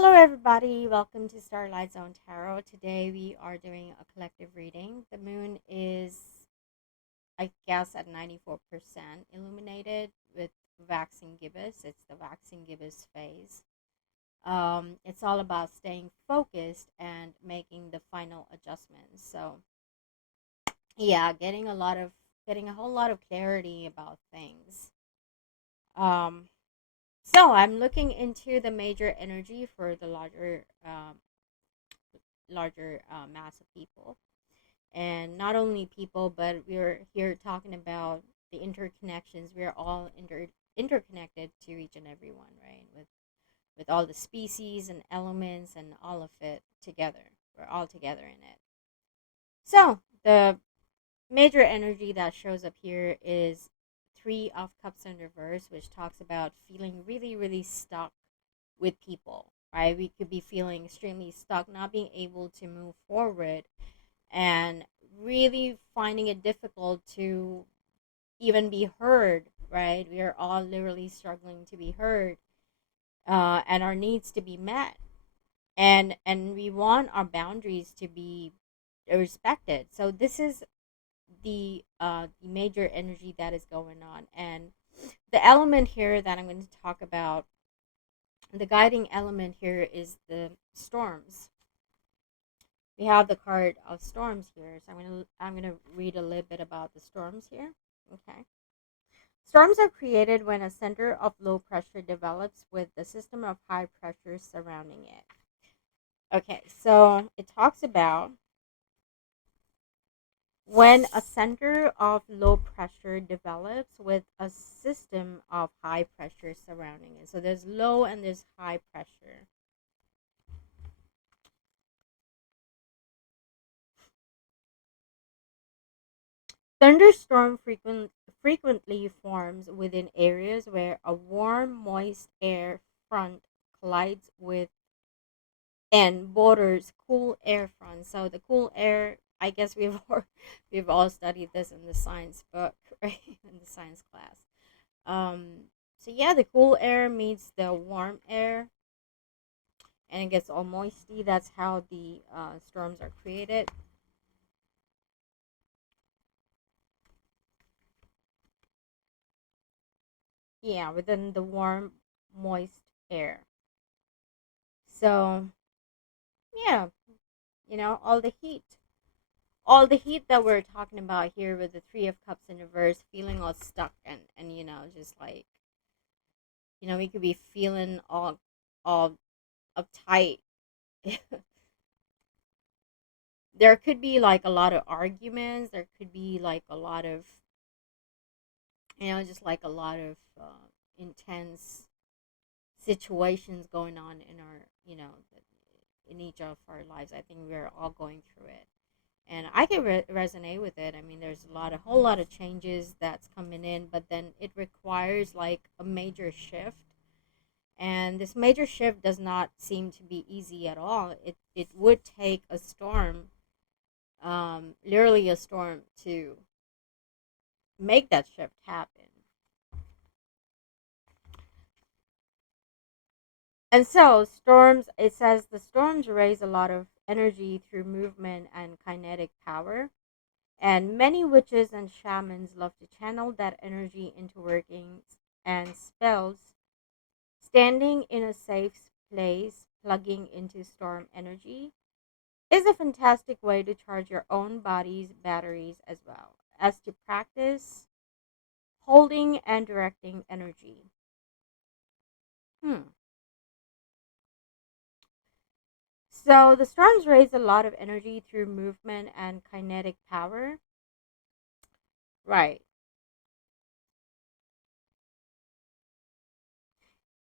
Hello, everybody. Welcome to Starlight Zone Tarot. Today we are doing a collective reading. The moon is, I guess, at 94% illuminated with waxing gibbous. It's the waxing gibbous phase. It's all about staying focused and making the final adjustments. So, yeah, getting a whole lot of clarity about things. Um, so I'm looking into the major energy for the larger mass of people, and not only people, but we're here talking about the interconnections. We're all interconnected to each and every one, right? With all the species and elements and all of it together. We're all together in it. So the major energy that shows up here is Three of Cups in reverse, which talks about feeling really, really stuck with people, right? We could be feeling extremely stuck, not being able to move forward, and really finding it difficult to even be heard, right? We are all literally struggling to be heard, and our needs to be met, and we want our boundaries to be respected. So this is the major energy that is going on, and the element here that I'm going to talk about, the guiding element here is the storms. We have the card of storms here, so I'm gonna read a little bit about the storms here. Okay. Storms are created when a center of low pressure develops with the system of high pressure surrounding it. Okay, so it talks about when a center of low pressure develops with a system of high pressure surrounding it. So there's low and there's high pressure. Frequently forms within areas where a warm, moist air front collides with and borders cool air fronts. So the cool air, I guess we've all studied this in the science book, right? In the science class. So yeah, the cool air meets the warm air, and it gets all moisty. That's how the storms are created. Yeah, within the warm, moist air. So yeah, all the heat that we're talking about here with the Three of Cups in reverse, feeling all stuck and just like we could be feeling all uptight. There could be like a lot of arguments. There could be like a lot of just like a lot of intense situations going on in our in each of our lives. I think we're all going through it, and I can resonate with it. I mean, there's a whole lot of changes that's coming in, but then it requires like a major shift, and this major shift does not seem to be easy at all. It would take a storm, literally a storm, to make that shift happen. And so storms, it says the storms raise a lot of energy through movement and kinetic power. And many witches and shamans love to channel that energy into workings and spells. Standing in a safe place, plugging into storm energy, is a fantastic way to charge your own body's batteries as well as to practice holding and directing energy. Hmm. So the storms raise a lot of energy through movement and kinetic power. Right.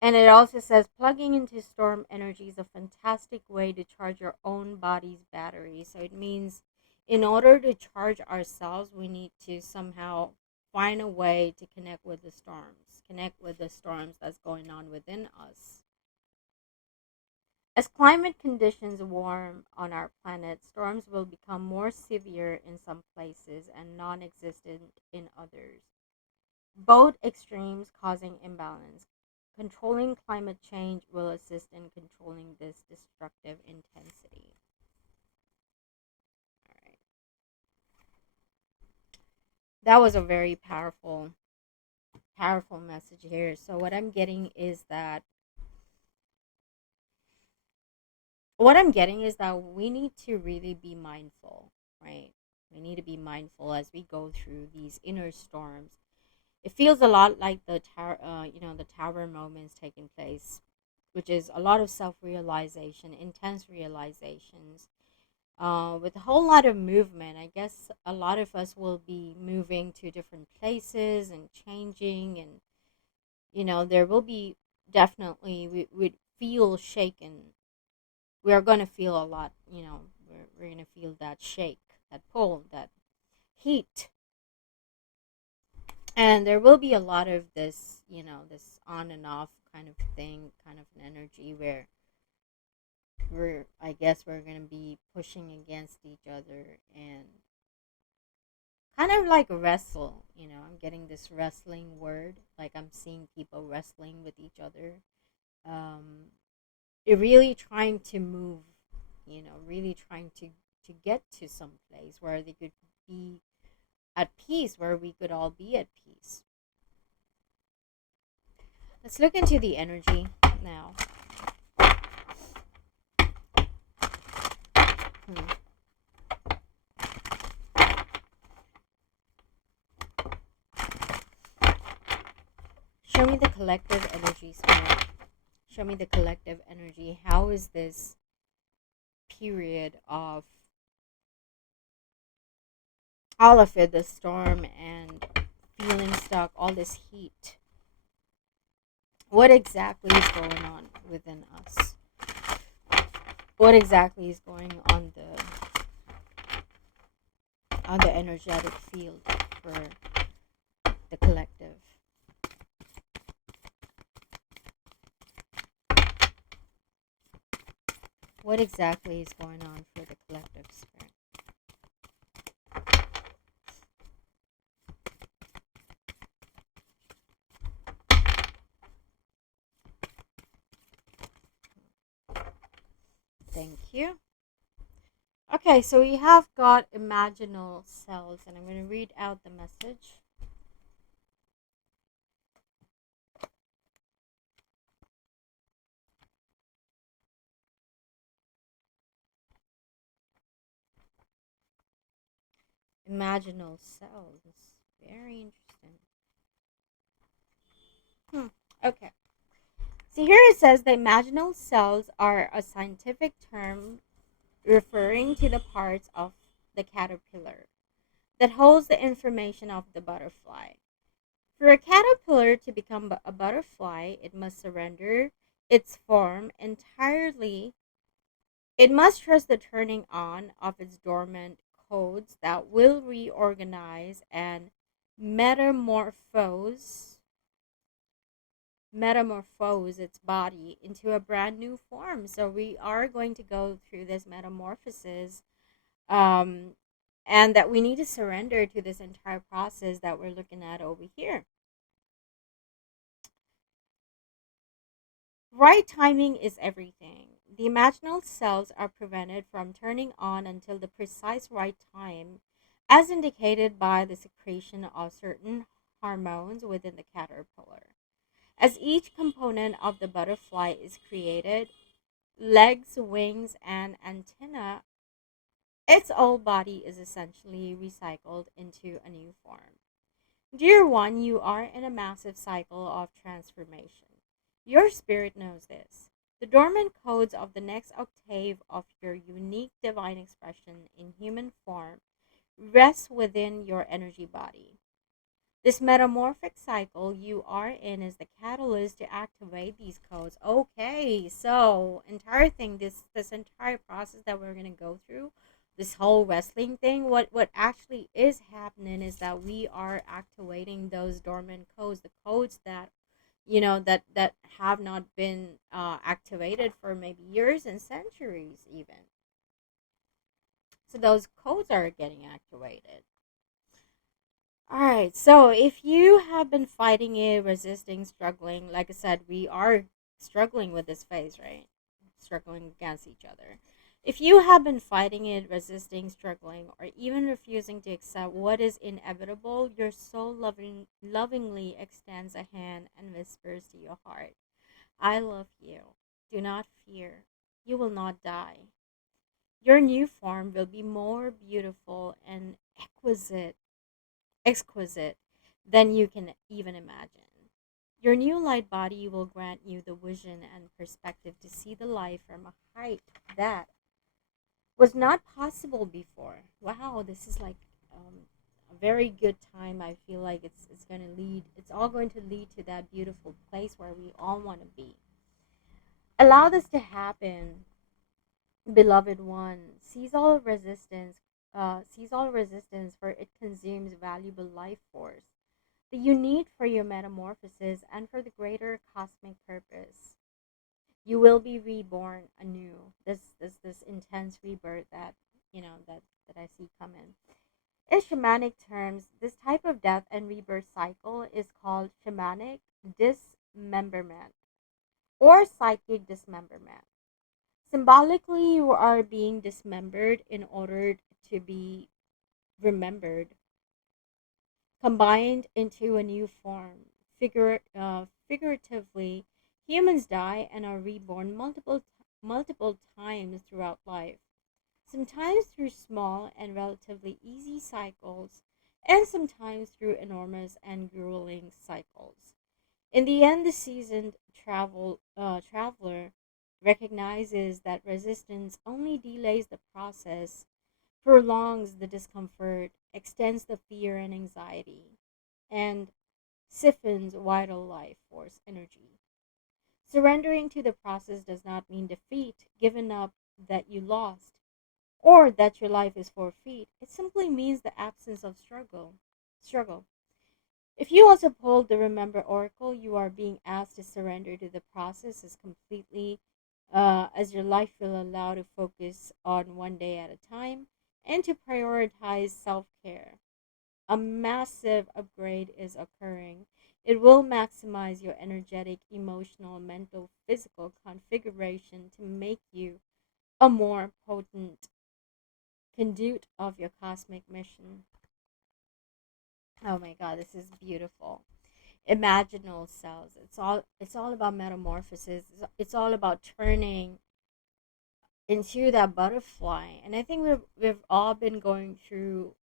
And it also says plugging into storm energy is a fantastic way to charge your own body's battery. So it means in order to charge ourselves, we need to somehow find a way to connect with the storms that's going on within us. As climate conditions warm on our planet, storms will become more severe in some places and non existent in others, both extremes causing imbalance. controlling climate change will assist in controlling this destructive intensity. All right. That was a very powerful message here. So what I'm getting is that we need to really be mindful, right? We need to be mindful as we go through these inner storms. It feels a lot like the tower moments taking place, which is a lot of self-realization, intense realizations, with a whole lot of movement. I guess a lot of us will be moving to different places and changing, and there will be definitely we would feel shaken. We are going to feel a lot. We're going to feel that shake, that pull, that heat, and there will be a lot of this, this on and off kind of thing, kind of an energy where I guess we're going to be pushing against each other and kind of like wrestle. I'm getting this wrestling word, like I'm seeing people wrestling with each other. They're really trying to move, really trying to get to some place where they could be at peace, where we could all be at peace. Let's look into the energy now. Hmm. Show me the collective energy, Spirit. Show me the collective energy. How is this period of all of it, the storm and feeling stuck, all this heat? What exactly is going on within us? What exactly is going on the energetic field for the collective? What exactly is going on for the collective, Spirit? Thank you. Okay, so we have got imaginal cells, and I'm going to read out the message. Imaginal cells. Very interesting. Okay. So here it says the imaginal cells are a scientific term referring to the parts of the caterpillar that holds the information of the butterfly. For a caterpillar to become a butterfly, it must surrender its form entirely. It must trust the turning on of its dormant codes that will reorganize and metamorphose metamorphose its body into a brand new form. So we are going to go through this metamorphosis, um, and that we need to surrender to this entire process that we're looking at over here. Right timing is everything. The imaginal cells are prevented from turning on until the precise right time, as indicated by the secretion of certain hormones within the caterpillar. As each component of the butterfly is created, legs, wings, and antenna, its whole body is essentially recycled into a new form. Dear one, you are in a massive cycle of transformation. Your spirit knows this. The dormant codes of the next octave of your unique divine expression in human form rest within your energy body. This metamorphic cycle you are in is the catalyst to activate these codes. Okay, so entire thing, this entire process that we're gonna go through, this whole wrestling thing, what actually is happening is that we are activating those dormant codes, the codes that that have not been activated for maybe years and centuries even. So those codes are getting activated. All right. So if you have been fighting it, resisting, struggling, like I said, we are struggling with this phase, right? Struggling against each other. If you have been fighting it, resisting, struggling, or even refusing to accept what is inevitable, your soul lovingly extends a hand and whispers to your heart, I love you. Do not fear. You will not die. Your new form will be more beautiful and exquisite than you can even imagine. Your new light body will grant you the vision and perspective to see the life from a height that was not possible before. Wow, this is like a very good time. I feel like it's going to lead. It's all going to lead to that beautiful place where we all want to be. Allow this to happen, beloved one. Seize all resistance, for it consumes valuable life force that you need for your metamorphosis and for the greater cosmic purpose. You will be reborn anew. This intense rebirth that that I see coming. In shamanic terms, this type of death and rebirth cycle is called shamanic dismemberment or psychic dismemberment. Symbolically, you are being dismembered in order to be remembered, combined into a new form. Figuratively, humans die and are reborn multiple times throughout life, sometimes through small and relatively easy cycles, and sometimes through enormous and grueling cycles. In the end, the seasoned traveler recognizes that resistance only delays the process, prolongs the discomfort, extends the fear and anxiety, and siphons vital life force energy. Surrendering to the process does not mean defeat, giving up that you lost, or that your life is forfeit. It simply means the absence of Struggle. If you also pull the Remember Oracle, you are being asked to surrender to the process as completely as your life will allow to focus on one day at a time and to prioritize self care. A massive upgrade is occurring. It will maximize your energetic, emotional, mental, physical configuration to make you a more potent conduit of your cosmic mission. Oh my god, this is beautiful. Imaginal cells. It's all about metamorphosis. It's all about turning into that butterfly. And I think we've all been going through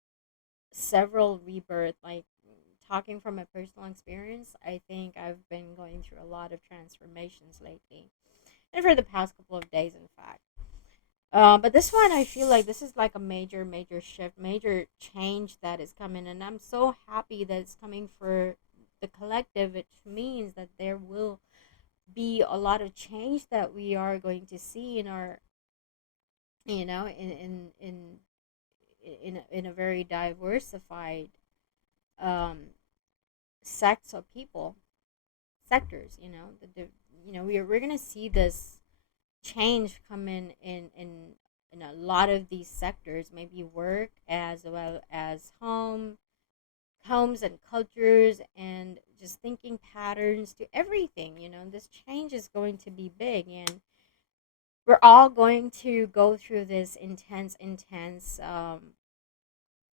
several rebirth, like talking from a personal experience. I think I've been going through a lot of transformations lately. And for the past couple of days, in fact. But this one, I feel like this is like a major shift, major change that is coming, and I'm so happy that it's coming for the collective, which means that there will be a lot of change that we are going to see in our, in a very diversified um, sects of people, sectors. We're gonna see this change come in a lot of these sectors, maybe work as well as homes and cultures and just thinking patterns to everything. This change is going to be big, and we're all going to go through this intense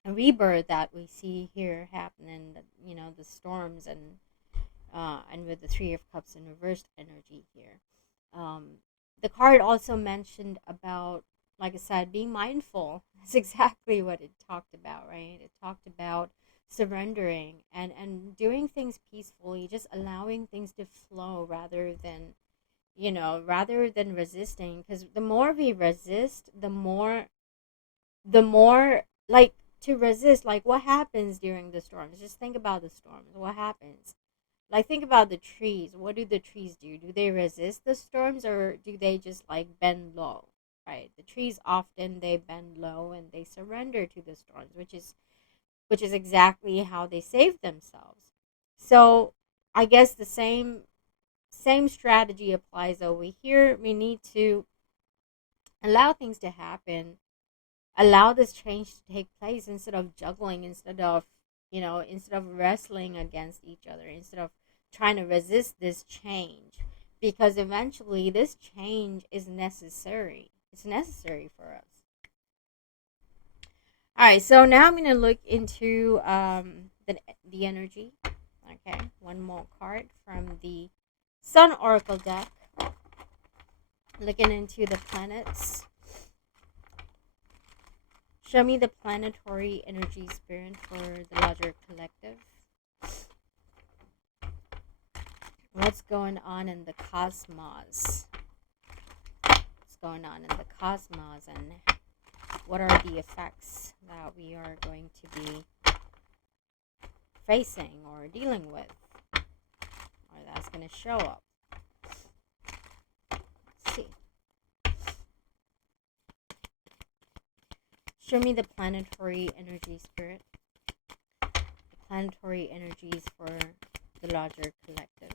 rebirth that we see here happening. The storms and with the Three of Cups in reversed energy here. Um, the card also mentioned about, like I said, being mindful. That's exactly what it talked about, right? It talked about surrendering and doing things peacefully, just allowing things to flow rather than resisting. Because the more we resist, the more like to resist. Like what happens during the storms? Just think about the storms. What happens? Like think about the trees. What do the trees do? Do they resist the storms or do they just like bend low? Right? The trees often they bend low and they surrender to the storms, which is exactly how they save themselves. So I guess the same strategy applies over here. We need to allow things to happen, allow this change to take place instead of juggling, instead of instead of wrestling against each other, instead of trying to resist this change, because eventually this change is necessary. It's necessary for us. All right, so now I'm going to look into the energy. Okay, one more card from the Sun Oracle deck. Looking into the planets. Show me the planetary energy spirit for the larger collective. What's going on in the cosmos? What's going on in the cosmos, and what are the effects that we are going to be facing or dealing with, or that's going to show up? Let's see. Show me the planetary energy spirit. The planetary energies for the larger collective.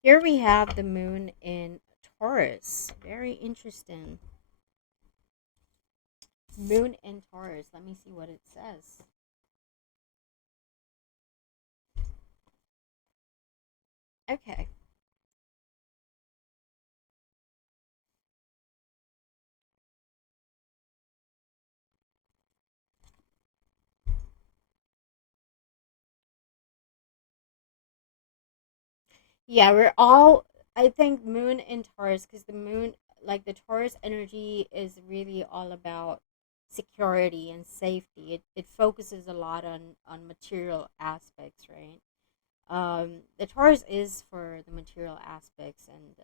Here we have the moon in Taurus. Very interesting. Moon in Taurus. Let me see what it says. Okay. Yeah, we're all, I think, moon in Taurus, because the moon, like the Taurus energy, is really all about security and safety. It focuses a lot on material aspects, right? The Taurus is for the material aspects, and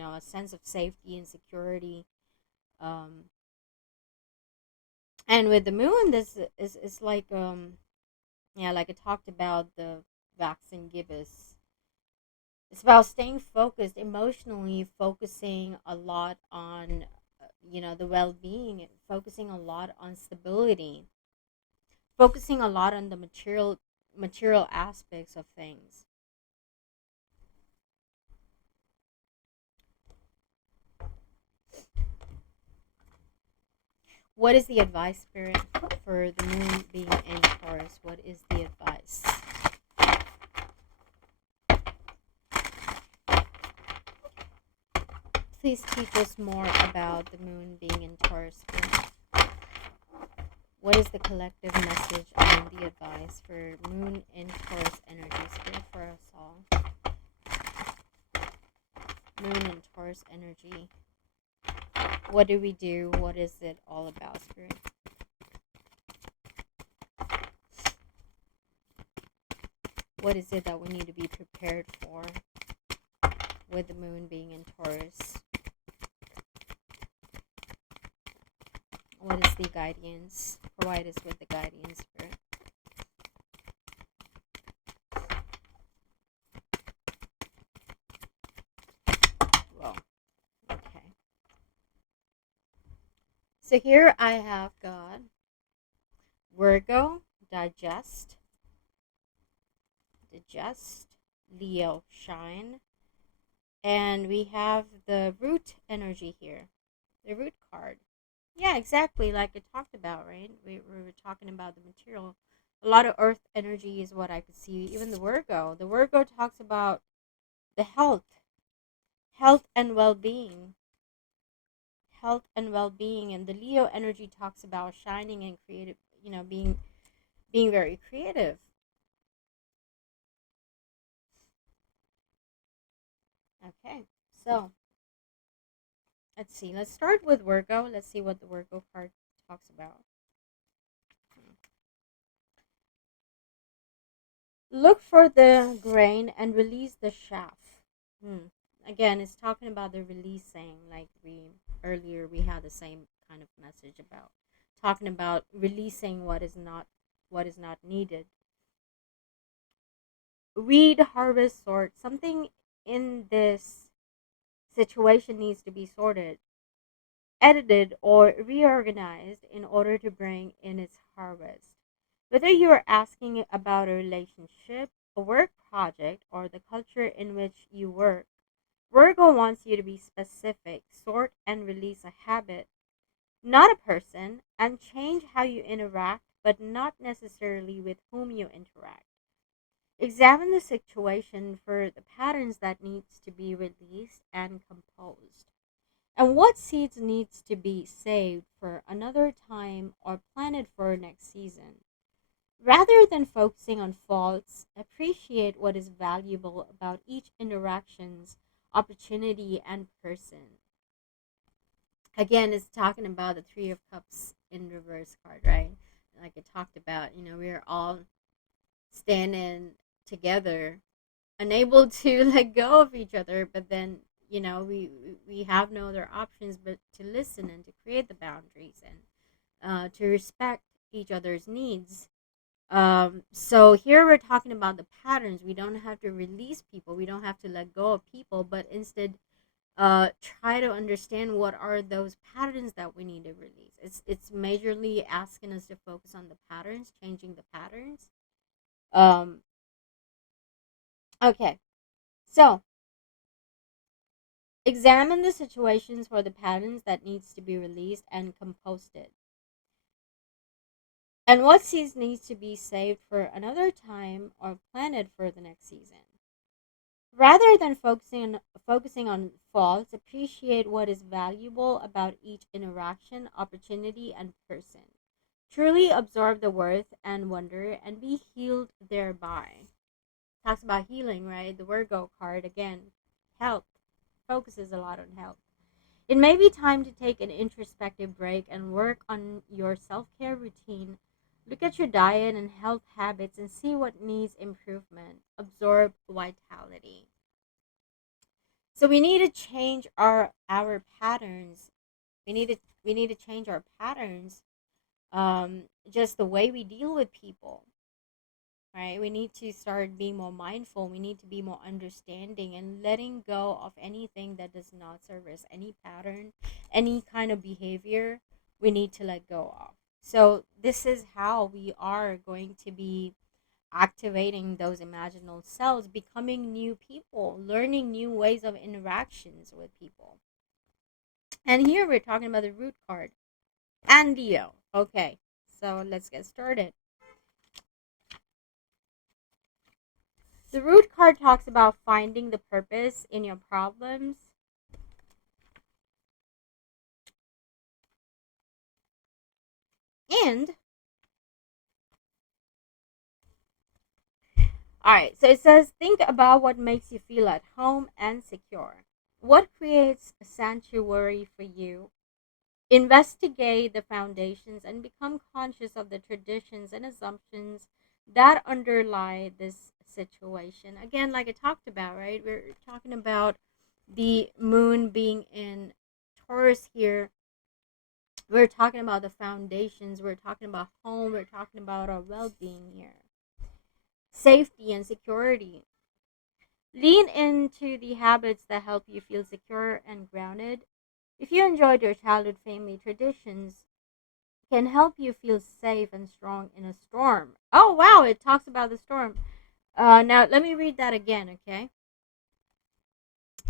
a sense of safety and security. Um, and with the moon, this is like yeah, like I talked about the vaccine givers. It's about staying focused emotionally, focusing a lot on the well-being, focusing a lot on stability, focusing a lot on the material aspects of things. What is the advice, spirit, for the moon being in Taurus? What is the advice? Please teach us more about the moon being in Taurus, spirit. What is the collective message and the advice for moon in Taurus energy, spirit, for us all? Moon in Taurus energy. What do we do? What is it all about, spirit? What is it that we need to be prepared for with the moon being in Taurus? What is the guidance? Provide us with the guidance, spirit. Well, okay. So here I have got Virgo, digest, Leo, shine, and we have the root energy here, the root card. Yeah, exactly, like I talked about, right? We were talking about the material. A lot of earth energy is what I could see. Even the Virgo. The Virgo talks about the health and well-being. Health and well-being, and the Leo energy talks about shining and creative, being very creative. Okay, so let's see. Let's start with Virgo. Let's see what the Virgo card talks about. Look for the grain and release the chaff. Hmm. Again, it's talking about the releasing, like we had the same kind of message about talking about releasing what is not needed. Weed, harvest, sort. Something in this situation needs to be sorted, edited, or reorganized in order to bring in its harvest. Whether you are asking about a relationship, a work project or the culture in which you work, Virgo wants you to be specific, sort and release a habit, not a person, and change how you interact, but not necessarily with whom you interact. Examine the situation for the patterns that needs to be released and composed. And what seeds needs to be saved for another time or planted for next season. Rather than focusing on faults, appreciate what is valuable about each interaction's opportunity and person. Again, it's talking about the Three of Cups in reverse card, right? Like I talked about, we're all standing together, unable to let go of each other, but then, we have no other options but to listen and to create the boundaries and to respect each other's needs. So here we're talking about the patterns. We don't have to release people. We don't have to let go of people, but instead try to understand what are those patterns that we need to release. It's majorly asking us to focus on the patterns, changing the patterns. Um, okay, so examine the situations for the patterns that needs to be released and composted. And what seeds needs to be saved for another time or planted for the next season. Rather than focusing on faults, appreciate what is valuable about each interaction, opportunity, and person. Truly absorb the worth and wonder and be healed thereby. Talks about healing, right? The Virgo card, again, health, focuses a lot on health. It may be time to take an introspective break and work on your self care routine. Look at your diet and health habits and see what needs improvement. Absorb vitality. So we need to change our patterns. We need to change our patterns. Just the way we deal with people, right? We need to start being more mindful. We need to be more understanding and letting go of anything that does not serve us, any pattern, any kind of behavior. We need to let go of. So this is how we are going to be activating those imaginal selves, becoming new people, learning new ways of interactions with people. And here we're talking about the root card and Leo. Okay, so let's get started. The root card talks about finding the purpose in your problems. And all right, so it says think about what makes you feel at home and secure. What creates a sanctuary for you? Investigate the foundations and become conscious of the traditions and assumptions that underlie this situation. Again, like I talked about, right? We're talking about the moon being in Taurus here. We're talking about the foundations. We're talking about home. We're talking about our well being here. Safety and security. Lean into the habits that help you feel secure and grounded. If you enjoyed your childhood family traditions, can help you feel safe and strong in a storm. Oh, wow, it talks about the storm. Now, let me read that again, okay?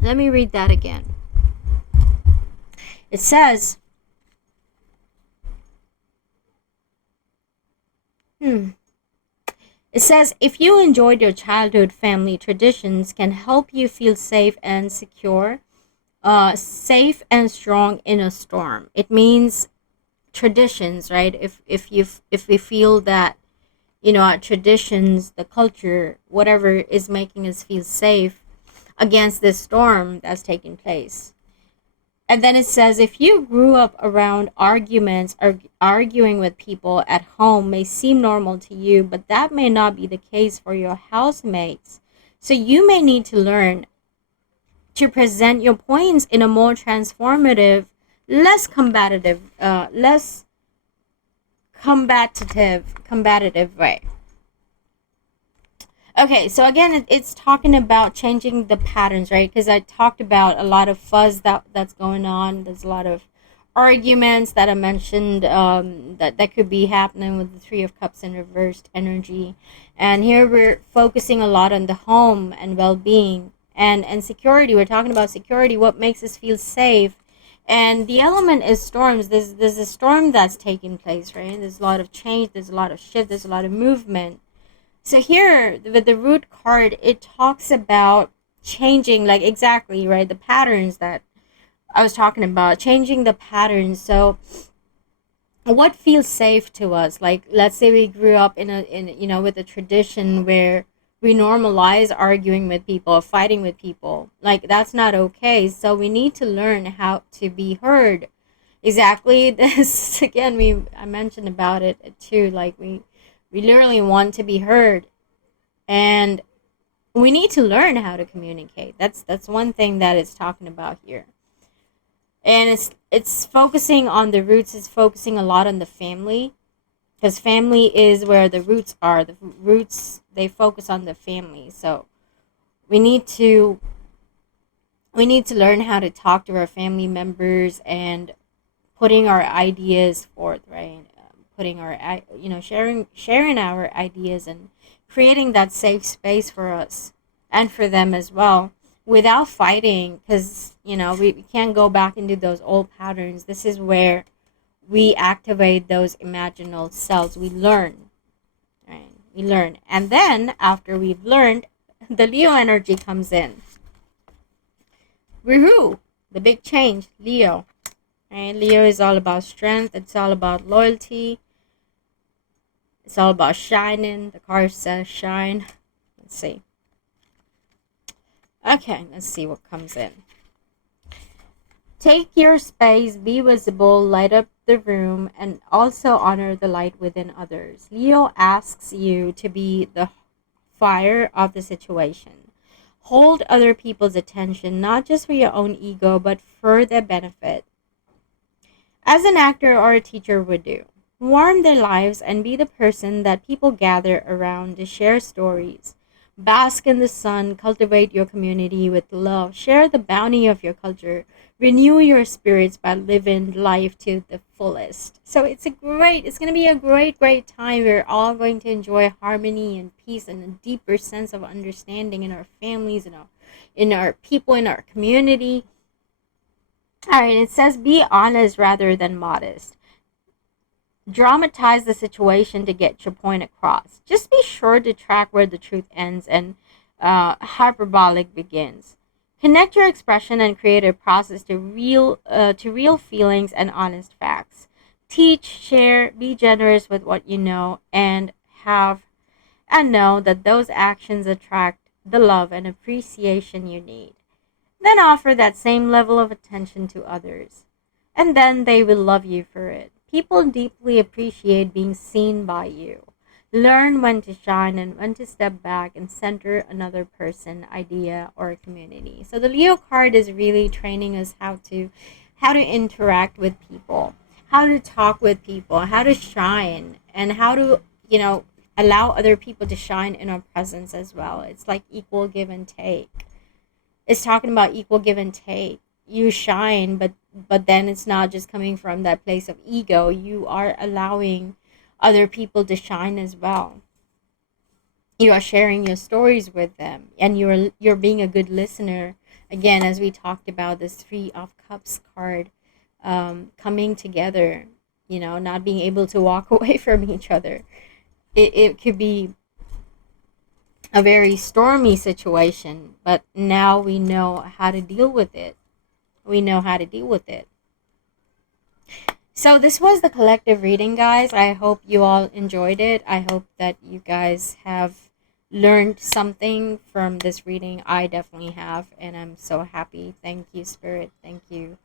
Let me read that again. It says, It says, if you enjoyed your childhood family traditions, can help you feel safe and secure, safe and strong in a storm. It means traditions, right? If we feel that our traditions, the culture, whatever is making us feel safe against this storm that's taking place. And then it says, if you grew up around arguments or arguing with people at home may seem normal to you, but that may not be the case for your housemates. So you may need to learn to present your points in a more transformative, less combative way. Okay, so again, it's talking about changing the patterns, right? Because I talked about a lot of fuzz that's going on. There's a lot of arguments that I mentioned, that could be happening with the Three of Cups in reversed energy. And here we're focusing a lot on the home and well-being and security. We're talking about security, what makes us feel safe. And the element is storms. There's a storm that's taking place, right? There's a lot of change, there's a lot of shift, there's a lot of movement. So here with the root card, it talks about changing, like, exactly, right, the patterns that I was talking about, changing the patterns. So what feels safe to us? Like, let's say we grew up in with a tradition where we normalize arguing with people, fighting with people. Like, that's not okay. So we need to learn how to be heard. Exactly. This again, I mentioned about it too. Like, we literally want to be heard, and we need to learn how to communicate. That's one thing that it's talking about here. And it's focusing on the roots. It's focusing a lot on the family, because family is where the roots are. The roots, they focus on the family. So we need to learn how to talk to our family members and putting our ideas forth, right? Putting our sharing our ideas and creating that safe space for us and for them as well, without fighting, because we can't go back into those old patterns. This is where we activate those imaginal cells. We learn, right? We learn, and then after we've learned, the Leo energy comes in. Woohoo! The big change, Leo. Right? Leo is all about strength. It's all about loyalty. It's all about shining. The card says shine. Let's see. Okay, let's see what comes in. Take your space, be visible, light up the room, and also honor the light within others. Leo asks you to be the fire of the situation. Hold other people's attention, not just for your own ego, but for their benefit, as an actor or a teacher would do. Warm their lives and be the person that people gather around to share stories. Bask in the sun, cultivate your community with love, share the bounty of your culture, renew your spirits by living life to the fullest. So it's going to be a great time. We're all going to enjoy harmony and peace and a deeper sense of understanding in our families, in our people, in our community. All right, it says be honest rather than modest. Dramatize the situation to get your point across. Just be sure to track where the truth ends and hyperbolic begins. Connect your expression and create a process to real feelings and honest facts. Teach, share, be generous with what you know, and know that those actions attract the love and appreciation you need. Then offer that same level of attention to others, and then they will love you for it. People deeply appreciate being seen by you. Learn when to shine and when to step back and center another person, idea, or community. So the Leo card is really training us how to interact with people, how to talk with people, how to shine, and how to, allow other people to shine in our presence as well. It's like equal give and take. It's talking about equal give and take. You shine, but then it's not just coming from that place of ego. You are allowing other people to shine as well. You are sharing your stories with them, and you're being a good listener. Again, as we talked about this Three of Cups card, coming together, not being able to walk away from each other. It could be a very stormy situation, but now we know how to deal with it. So this was the collective reading, guys. I hope you all enjoyed it. I hope that you guys have learned something from this reading. I definitely have, and I'm so happy. Thank you, Spirit. Thank you.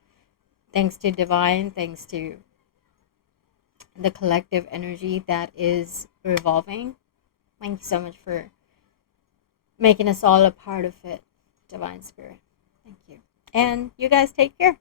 Thanks to Divine. Thanks to the collective energy that is revolving. Thank you so much for making us all a part of it, Divine Spirit. Thank you. And you guys take care.